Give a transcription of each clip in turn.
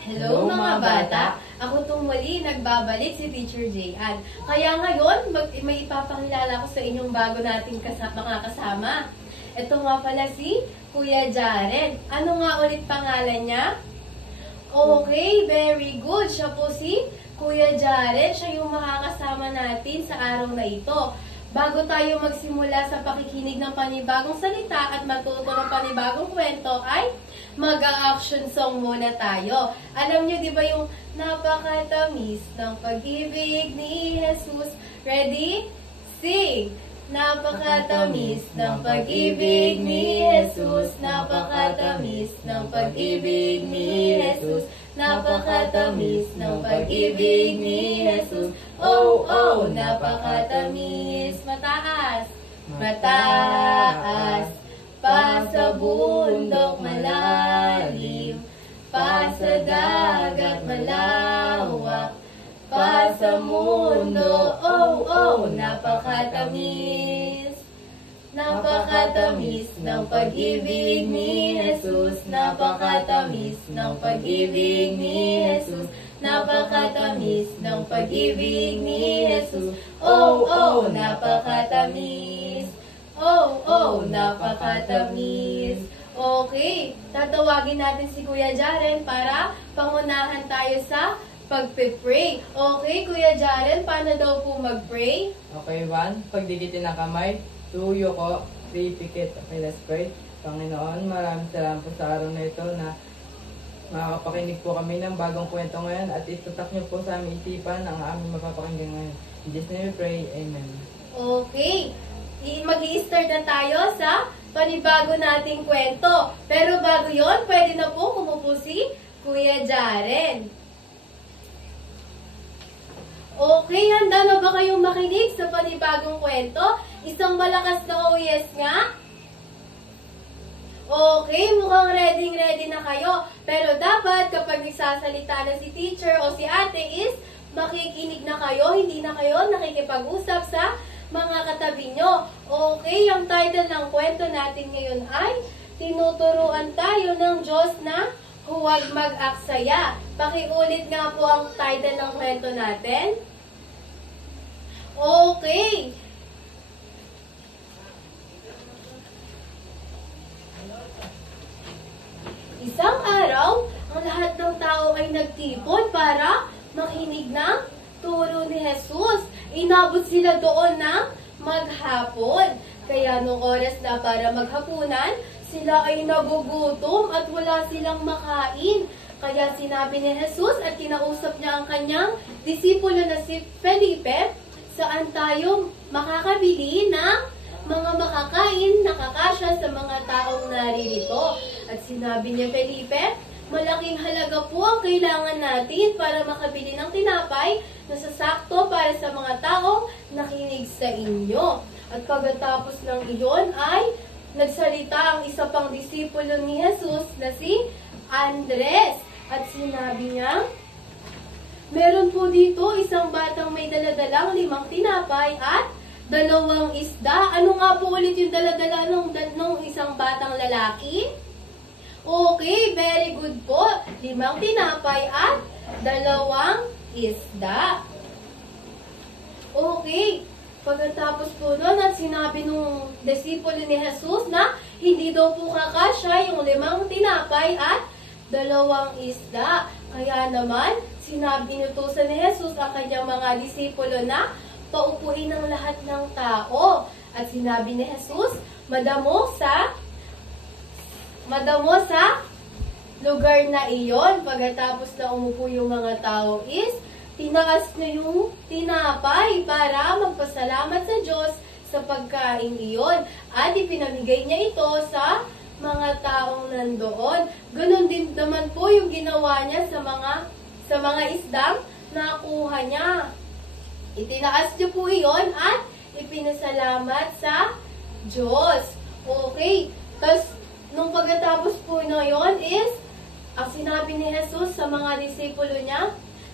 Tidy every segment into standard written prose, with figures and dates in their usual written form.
Hello mga bata! Ako itong muli nagbabalik si Teacher Jayan. Kaya ngayon, may ipapakilala ko sa inyong bago nating mga kasama. Ito nga pala si Kuya Jaren. Ano nga ulit pangalan niya? Okay, very good. Siya po si Kuya Jaren. Siya yung makakasama natin sa araw na ito. Bago tayo magsimula sa pakikinig ng panibagong salita at matuto ng panibagong kwento ay mag-action song muna tayo. Alam nyo di ba yung napakatamis ng pag-ibig ni Jesus? Ready? Sing! Napakatamis ng pag-ibig ni Jesus. Napakatamis ng pag-ibig ni Jesus. Napakatamis ng pag-ibig ni Jesus. Oh, oh, napakatamis. Mataas. Mataas. Pa sa bundok malalim. Pa sa dagat malawak. Pa sa mundo, oh, oh, napakatamis. Napakatamis ng pag-ibig ni Jesus. Napakatamis ng pag-ibig ni Jesus. Napakatamis ng pag-ibig ni Jesus. Oh, oh, napakatamis. Oh, oh, napakatamis. Okay, tatawagin natin si Kuya Jaren para pangunahan tayo sa pagpe-pray. Okay, Kuya Jaren, paano daw po mag-pray? Okay, 1. Pagdikitin ng kamay. 2. Yuko. 3. Pikit. Okay, let's pray. Panginoon, maraming salamat po sa araw na ito na makakapakinig po kami ng bagong kwento ngayon at itutak niyo po sa aming isipan ang aming mapapakinggan ngayon. In Jesus' name we pray. Amen. Okay, mag-i-start na tayo sa panibago nating kwento. Pero bago yon, pwede na po kumupo si Kuya Jaren. Okay, handa na ba kayong makinig sa panibagong kwento? Isang malakas na oh yes nga? Okay, mukhang ready na kayo. Pero dapat kapag nagsasalita na si teacher o si ate is makikinig na kayo, hindi na kayo nakikipag-usap sa mga katabi nyo. Okay, ang title ng kwento natin ngayon ay Tinuturuan tayo ng Diyos na huwag mag-aksaya. Pakiulit nga po ang title ng kwento natin. Okay. Isang araw, ang lahat ng tao ay nagtipon para makinig ng turo ni Jesus. Inabot sila doon ng maghapon. Kaya nung oras na para maghapunan, sila ay nagugutom at wala silang makain. Kaya sinabi ni Jesus at kinausap niya ang kanyang disipulo na si Felipe, saan tayo makakabili ng mga makakain na kakasya sa mga taong naririto. At sinabi niya, Felipe, malaking halaga po ang kailangan natin para makabili ng tinapay na sasakto para sa mga taong nakinig sa inyo. At pagkatapos ng iyon ay nagsalita ang isa pang disipulo ni Jesus na si Andres. At sinabi niya, meron po dito isang batang may daladalang 5 tinapay at 2 isda. Ano nga po ulit yung daladala ng isang batang lalaki? Okay, very good po. 5 tinapay at 2 isda. Okay, pagkatapos po nun at sinabi nung disipulo ni Jesus na hindi daw po kakasya yung 5 tinapay at 2 isda. Kaya naman, inutusan ni Jesus ang kanyang mga disipulo na paupuin ang lahat ng tao. At sinabi ni Jesus, madamo sa lugar na iyon. Pagkatapos na umupo yung mga tao is, tinaas na yung tinapay para magpasalamat sa Diyos sa pagkain iyon. At ipinamigay niya ito sa mga taong nandoon. Ganon din naman po yung ginawa niya sa mga isdang nakuha niya. Itinaas niyo po iyon at ipinasalamat sa Diyos. Okay. Tapos, nung pagkatapos po na yun is, ang sinabi ni Jesus sa mga disipulo niya,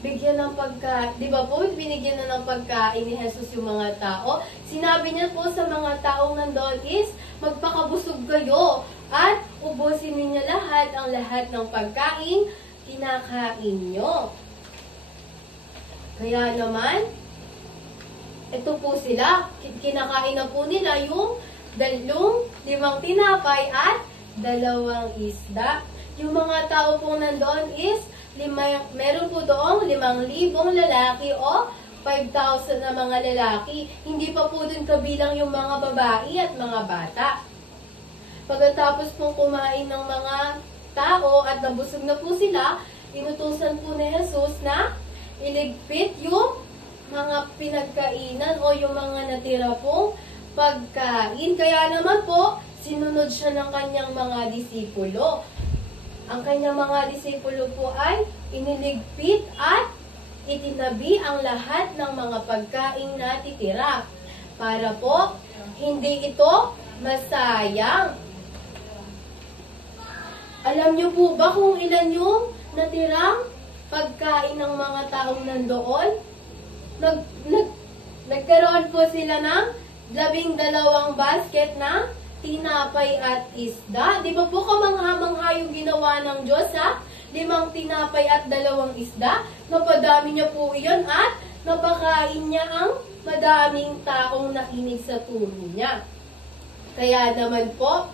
bigyan ng pagkain. Di ba po, binigyan na ng pagkain ni Jesus yung mga tao. Sinabi niya po sa mga taong nandoon is, magpakabusog kayo at ubusin ninyo lahat ang lahat ng pagkain kinakain nyo. Kaya naman, ito po sila. Kinakain na po nila yung 5 tinapay at 2 isda. Yung mga tao pong nandoon is, meron po doong 5,000 lalaki o 5,000 na mga lalaki. Hindi pa po dun kabilang yung mga babae at mga bata. Pagkatapos pong kumain ng mga tao at nabusog na po sila, inutusan po ni Jesus na iligpit yung mga pinagkainan o yung mga natira pong pagkain. Kaya naman po, sinunod siya ng kanyang mga disipulo. Ang kanyang mga disipulo po ay iniligpit at itinabi ang lahat ng mga pagkain na titira para po hindi ito masayang. Alam niyo po ba kung ilan yung natirang pagkain ng mga taong nandoon? Nagkaroon po sila ng 12 basket na tinapay at isda. Di ba po kamangha-mangha yung ginawa ng Diyos ha? 5 tinapay at 2 isda. Napadami niya po iyon at napakain niya ang madaming taong nakinig sa turo niya. Kaya naman po,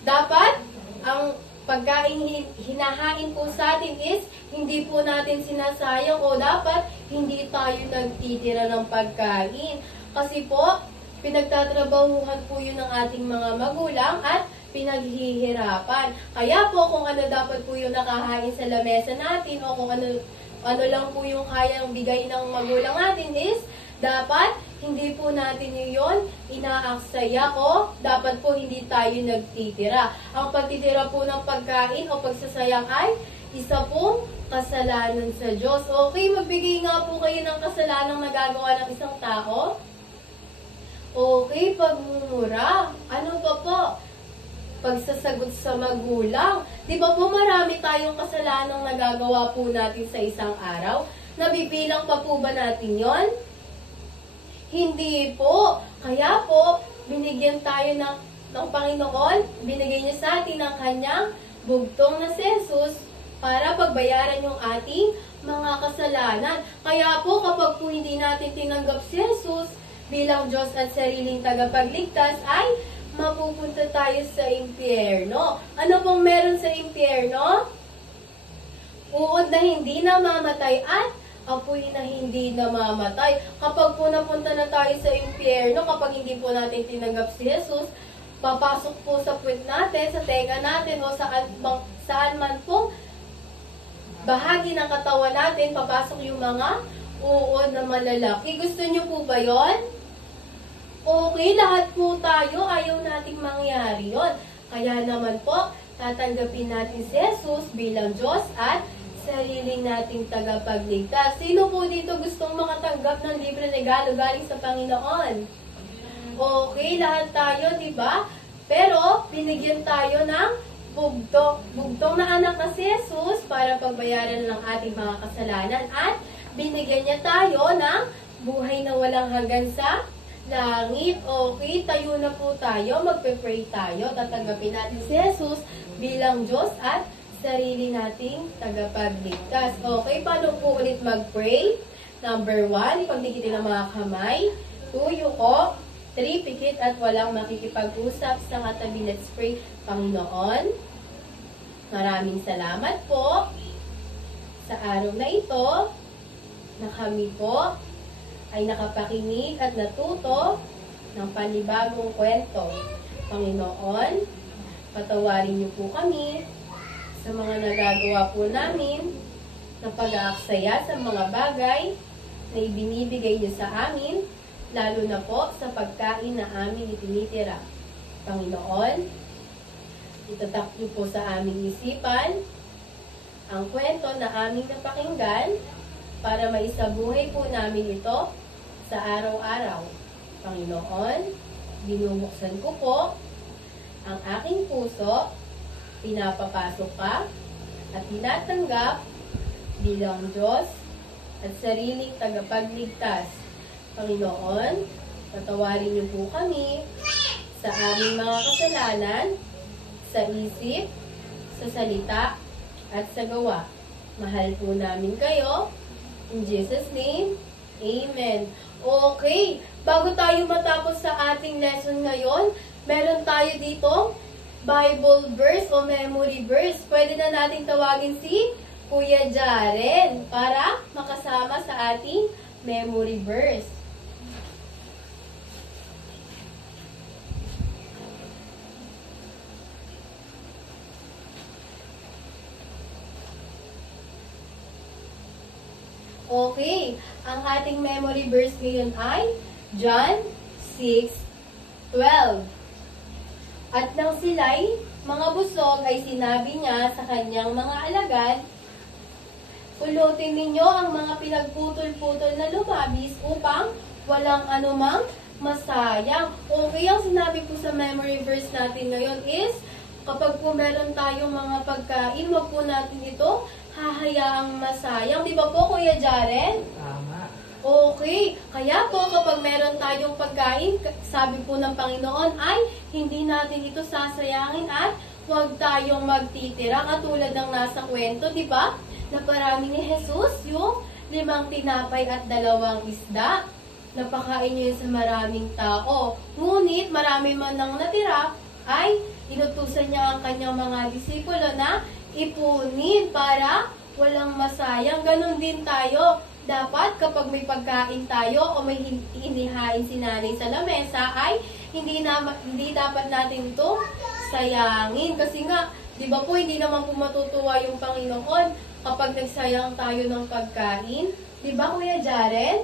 dapat ang pagkain hinahain po sa atin is hindi po natin sinasayang o dapat hindi tayo nagtitira ng pagkain. Kasi po, pinagtatrabahuhan po yun ng ating mga magulang at pinaghihirapan. Kaya po kung ano dapat po yung nakahain sa lamesa natin o kung ano lang po yung kayang bigay ng magulang natin is dapat hindi po natin yun inaaksaya o dapat po hindi tayo nagtitira. Ang pagtitira po ng pagkain o pagsasayang ay isa pong kasalanan sa Diyos. Okay, magbigay nga po kayo ng kasalanang nagagawa ng isang tao. Okay, pagmumura. Ano pa po? Pagsasagot sa magulang. Di ba po marami tayong kasalanang nagagawa po natin sa isang araw? Nabibilang pa po ba natin yon? Hindi po. Kaya po, binigyan tayo ng Panginoon, binigay niya sa atin ang kanyang bugtong na si Jesus para pagbayaran yung ating mga kasalanan. Kaya po, kapag po hindi natin tinanggap si Jesus bilang Diyos at sariling tagapagligtas, ay mapupunta tayo sa impyerno. Ano pong meron sa impyerno? Uod na hindi namamatay at apoy na hindi namamatay. Kapag po napunta na tayo sa impyerno, kapag hindi po natin tinanggap si Jesus, papasok po sa puwet natin, sa tenga natin, o saan man pong bahagi ng katawan natin, papasok yung mga uod na malalaki. Gusto niyo po ba yon? Okay, lahat po tayo, ayaw nating mangyari yon. Kaya naman po, tatanggapin natin si Jesus bilang Diyos at sariling nating tagapagligtas. Sino po dito gustong makatanggap ng libre regalo galing sa Panginoon? Okay, lahat tayo, di ba? Pero, binigyan tayo ng bugtong na anak na si Jesus para pagbayaran ng ating mga kasalanan at binigyan niya tayo ng buhay na walang hanggan sa langit. Okay, tayo na po tayo, magpe-pray tayo, tatanggapin natin si Jesus bilang Diyos at sarili nating tagapagligtas. Okay, paano po ulit mag-pray? Number 1, ipagdikitin ang mga kamay. 2, yuko. 3, pikit at walang makikipag-usap sa katabi. Let's pray. Panginoon, maraming salamat po sa araw na ito na kami po ay nakapakinig at natuto ng panibagong kwento. Panginoon, patawarin niyo po kami sa mga nagagawa po namin na pag-aaksaya sa mga bagay na ibinibigay niyo sa amin, lalo na po sa pagkain na amin itinitira. Panginoon, itatak niyo po sa aming isipan ang kwento na aming napakinggan para maisabuhay po namin ito sa araw-araw. Panginoon, binubuksan ko po ang aking puso, pinapapasok ka at tinatanggap bilang Diyos at sariling tagapagligtas. Panginoon, patawarin niyo po kami sa aming mga kasalanan, sa isip, sa salita, at sa gawa. Mahal po namin kayo. In Jesus' name, Amen. Okay, bago tayo matapos sa ating lesson ngayon, meron tayo dito Bible verse o memory verse. Pwede na natin tawagin si Kuya Jaren para makasama sa ating memory verse. Okay, ang ating memory verse ngayon ay John 6:12. At nang sila'y mga busog ay sinabi niya sa kanyang mga alagad, pulutin ninyo ang mga pinagputol-putol na lumabis upang walang anumang masayang. Okay, ang sinabi po sa memory verse natin ngayon is, kapag po meron tayong mga pagkain, wag po natin ito hahayaang masayang. Di ba po, Kuya Jaren? Tama. Okay, kaya po kapag meron tayong pagkain, sabi po ng Panginoon ay hindi natin ito sasayangin at huwag tayong magtitira. Katulad ng nasa kwento, di ba? Na parami ni Jesus yung 5 tinapay at 2 isda. Napakain niyo yun sa maraming tao. Ngunit marami man nang natira, ay inutusan niya ang kanyang mga disipulo na ipunin para walang masayang. Ganon din tayo. Dapat kapag may pagkain tayo o may inihain si nanay sa lamesa ay hindi dapat natin ito sayangin. Kasi nga, di ba po, hindi naman po matutuwa yung Panginoon kapag nagsayang tayo ng pagkain. Di ba, Kuya Jaren?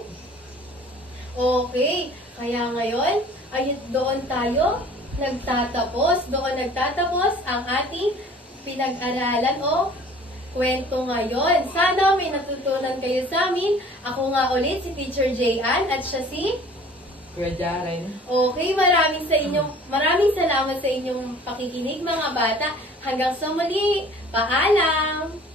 Okay, kaya ngayon ay doon tayo nagtatapos. Doon nagtatapos ang ating pinag-aralan o kwento ngayon. Sana may natutunan kayo sa amin. Ako nga ulit si Teacher Jayan at siya si Kuya Jaren. Okay, maraming salamat sa inyong pakikinig mga bata. Hanggang sa muli. Paalam!